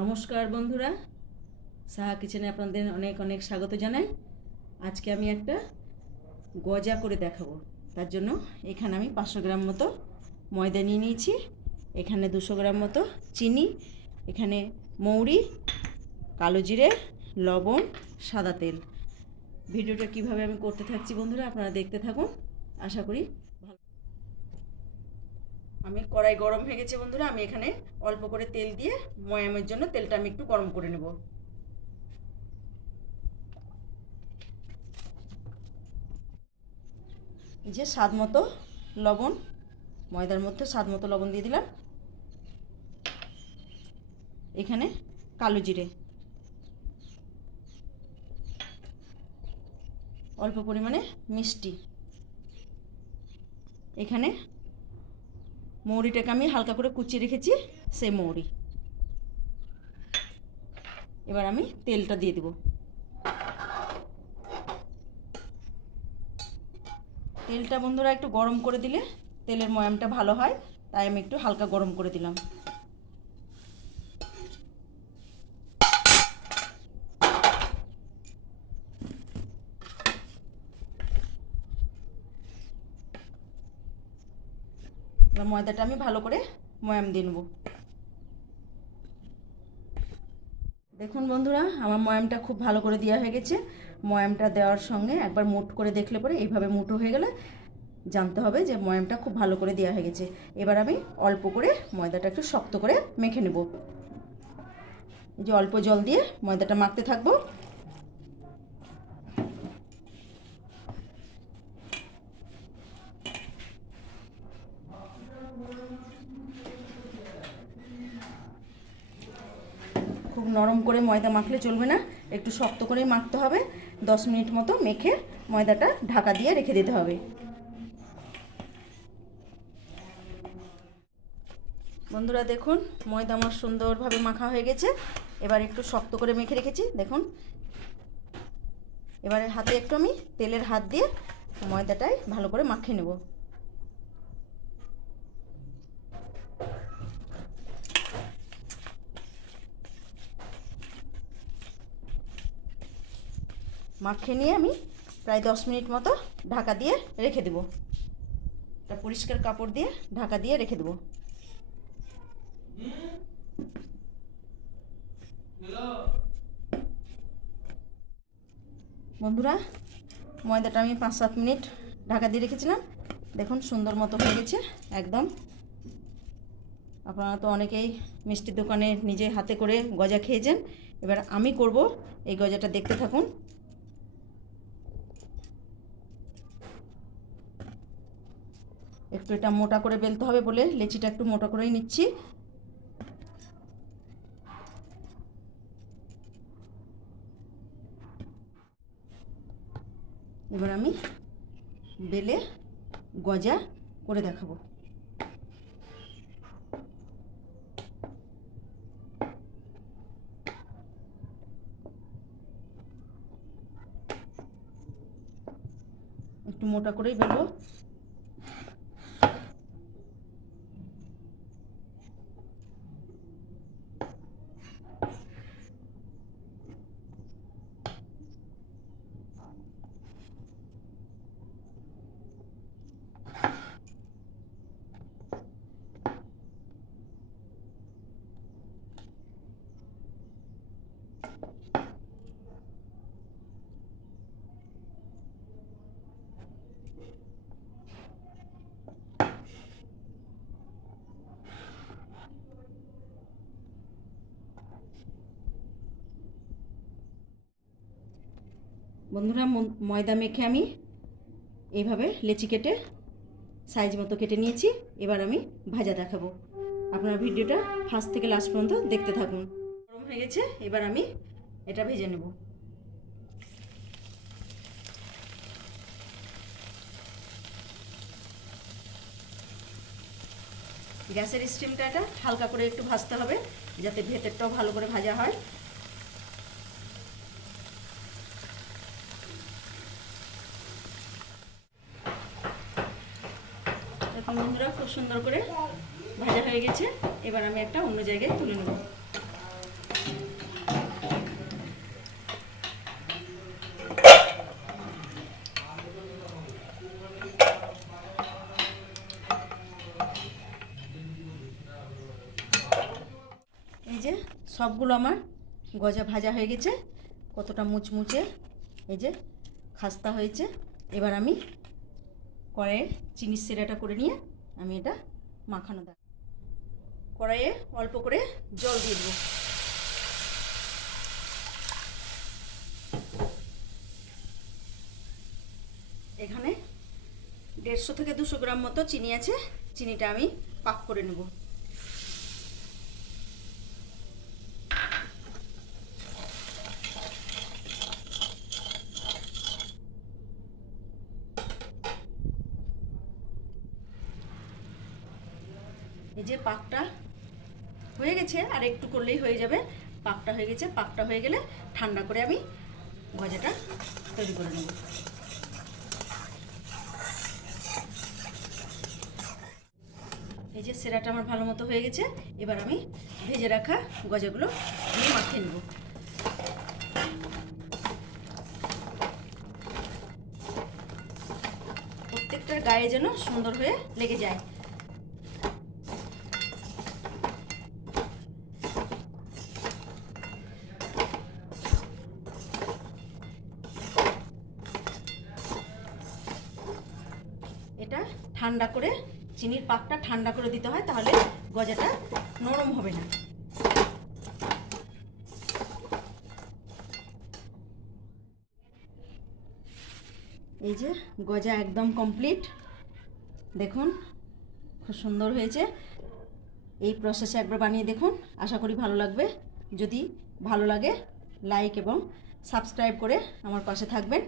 নমস্কার বন্ধুরা, সাহা কিচেনে আপনাদের অনেক অনেক স্বাগত জানাই। আজকে আমি একটা গজা করে দেখাবো। তার জন্য এখানে আমি 500 গ্রাম মতো ময়দা নিয়ে নিয়েছি, এখানে 200 গ্রাম মতো চিনি, এখানে মৌরি, কালো জিরে, লবণ, সাদা তেল। ভিডিওটা কিভাবে আমি করতে থাকছি বন্ধুরা, আপনারা দেখতে থাকুন, আশা করি ভালো। আমি কড়াই গরম হয়ে গেছে বন্ধুরা, আমি এখানে অল্প করে তেল দিয়ে ময়ামের জন্য তেলটা আমি একটু গরম করে নেব। যে স্বাদ মতো লবণ, ময়দার মধ্যে স্বাদ মতো লবণ দিয়ে দিলাম। এখানে কালো জিরে, অল্প পরিমাণে মিষ্টি, এখানে মৌরিটাকে আমি হালকা করে কুচিয়ে রেখেছি, সেই মৌরি। এবার আমি তেলটা দিয়ে দেব। তেলটা বন্ধুরা একটু গরম করে দিলে তেলের ময়ামটা ভালো হয়, তাই আমি একটু হালকা গরম করে দিলাম। এবার ময়দাটা আমি ভালো করে ময়াম দিয়ে নেব। দেখুন বন্ধুরা, আমার ময়ামটা খুব ভালো করে দেওয়া হয়ে গেছে। ময়ামটা দেওয়ার সঙ্গে একবার মুঠ করে দেখলে পরে এইভাবে মুঠো হয়ে গেলে জানতে হবে যে ময়ামটা খুব ভালো করে দেওয়া হয়ে গেছে। এবার আমি অল্প করে ময়দাটা একটু শক্ত করে মেখে নেব। এই যে অল্প জল দিয়ে ময়দাটা মাখতে থাকবো। খুব নরম করে ময়দা মাখলে চলবে না, একটু শক্ত করেই মাখতে হবে। 10 মিনিট মতো মেখে ময়দাটা ঢাকা দিয়ে রেখে দিতে হবে। বন্ধুরা দেখুন, ময়দা আমার সুন্দরভাবে মাখা হয়ে গেছে। এবার একটু শক্ত করে মেখে রেখেছি, দেখুন। এবারে হাতে একটু আমি তেলের হাত দিয়ে ময়দাটায় ভালো করে মাখিয়ে নেব। মাখিয়ে নিয়ে আমি প্রায় 10 মিনিট মতো ঢাকা দিয়ে রেখে দেব। একটা পরিষ্কার কাপড় দিয়ে ঢাকা দিয়ে রেখে দেব। বন্ধুরা, ময়দাটা আমি 5-7 মিনিট ঢাকা দিয়ে রেখেছিলাম, দেখুন সুন্দর মতো হয়ে গেছে একদম। আপনারা তো অনেকেই মিষ্টির দোকানে নিজে হাতে করে গজা খেয়েছেন, এবার আমি করব এই গজাটা, দেখতে থাকুন। একটু এটা মোটা করে বেলতে হবে বলে লেচিটা একটু মোটা করেই নিচ্ছি। এবার আমি বেলে গজা করে দেখাবো। একটু মোটা করেই বেলবো। বন্ধুরা, ময়দা মেখে আমি এইভাবে লেচি কেটে সাইজ মতো কেটে নিয়েছি। এবার আমি ভাজা দেখাবো, আপনার ভিডিওটা ফার্স্ট থেকে লাস্ট পর্যন্ত দেখতে থাকুন। গরম হয়ে গেছে, এবার আমি এটা ভেজে নেব। গ্যাসের স্টিমটা এটা হালকা করে একটু ভাজতে হবে, যাতে ভেতরটাও ভালো করে ভাজা হয়। এখন বন্ধুরা খুব সুন্দর করে ভাজা হয়ে গেছে, এবার আমি একটা অন্য জায়গায় তুলে নেব। সবগুলো আমার গজা ভাজা হয়ে গেছে, কতটা মুচমুচে এই যে খাস্তা হয়েছে। এবার আমি কড়াইয়ে চিনির সিরাটা করে নিয়ে আমি এটা মাখানো দেব। কড়াইয়ে অল্প করে জল দিয়ে দেবো। এখানে 150 থেকে 200 গ্রাম মতো চিনি আছে, চিনিটা আমি পাক করে নেব। এই যে পাকটা হয়ে গেছে, আর একটু করলেই হয়ে যাবে। পাকটা হয়ে গেছে, পাকটা হয়ে গেলে ঠান্ডা করে আমি গজাটা তৈরি করে নেব। এই যে সেরাটা আমার ভালো মতো হয়ে গেছে, এবার আমি ভেজে রাখা গজাগুলো আমি মাখিয়ে নেব। প্রত্যেকটার গায়ে যেন সুন্দর হয়ে লেগে যায়। এটা ঠান্ডা করে, চিনির পাকটা ঠান্ডা করে দিতে হয়, তাহলে গজাটা নরম হবে না। এই যে গজা একদম কমপ্লিট, দেখুন খুব সুন্দর হয়েছে। এই প্রসেসে একবার বানিয়ে দেখুন, আশা করি ভালো লাগবে। যদি ভালো লাগে লাইক এবং সাবস্ক্রাইব করে আমার পাশে থাকবেন।